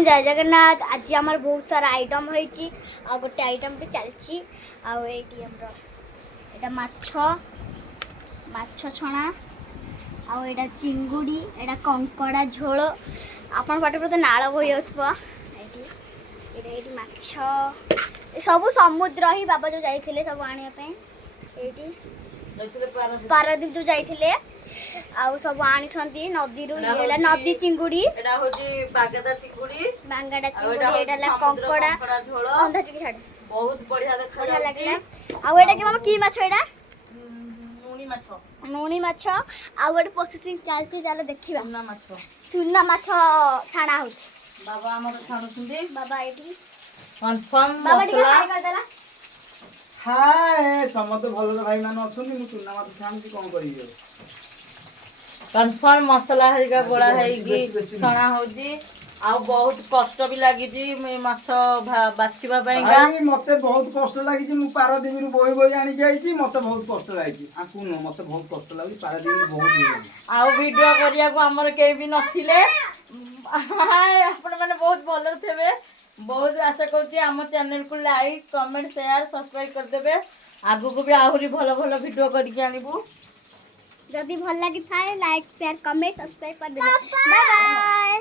Friend जय जगन्नाथ। आज आम बहुत सारा आइटम होती आ गोटे आइटम भी चलती आटा माछ छणा आटा चिंगुड़ी एटा कंकड़ा झोल आपण पाटे तो नाल बही जाए माछ सब समुद्र ही बाबा जो जाइए सब आने पारादीप जो जाइए आउ सब आनी नदी नदी चिंगुड़ी बागदा चिंगुड़ी कंकड़ा अंधा टिके छाड़ बहुत बढ़िया बढ़िया लगला आउ एटा कि मामा की माछ एटा नूनी माछ आउ गोटे प्रोसेसिंग चलती चलो देखिबा चूना माछ छाणा होछ बाबा हमर छाणुछुंदी बाबा एटी कंफर्म बाबा टिके मसला हाय कर देला हाय समस्त भल भाई मान अछंती मु चुना माछ छाणुची कोन करियो कंफर्म मसला हेगा गोळा हेगी बेसी छणा होजी आ बहुत कष्ट भी लागी जी माछ बाछिबा पईगा भाई मते बहुत कष्ट लागी छी मु पारादीप रु बोई बोई आनी जाईची मते बहुत कष्ट लागी आ कुनो मते बहुत कष्ट लागी पारादीप रु बहुत बोई आ वीडियो करिया को हमर केही भी नथिले आपण माने बहुत भलो थेबे बहुत आशा करछि हम चैनल को लाइक कमेंट शेयर सब्सक्राइब कर देबे आगु को भी आहुरी भलो भलो वीडियो करके आनिबू जदि भल लगी थाए लाइक शेयर कमेंट सब्सक्राइब कर देबे बाय बाय।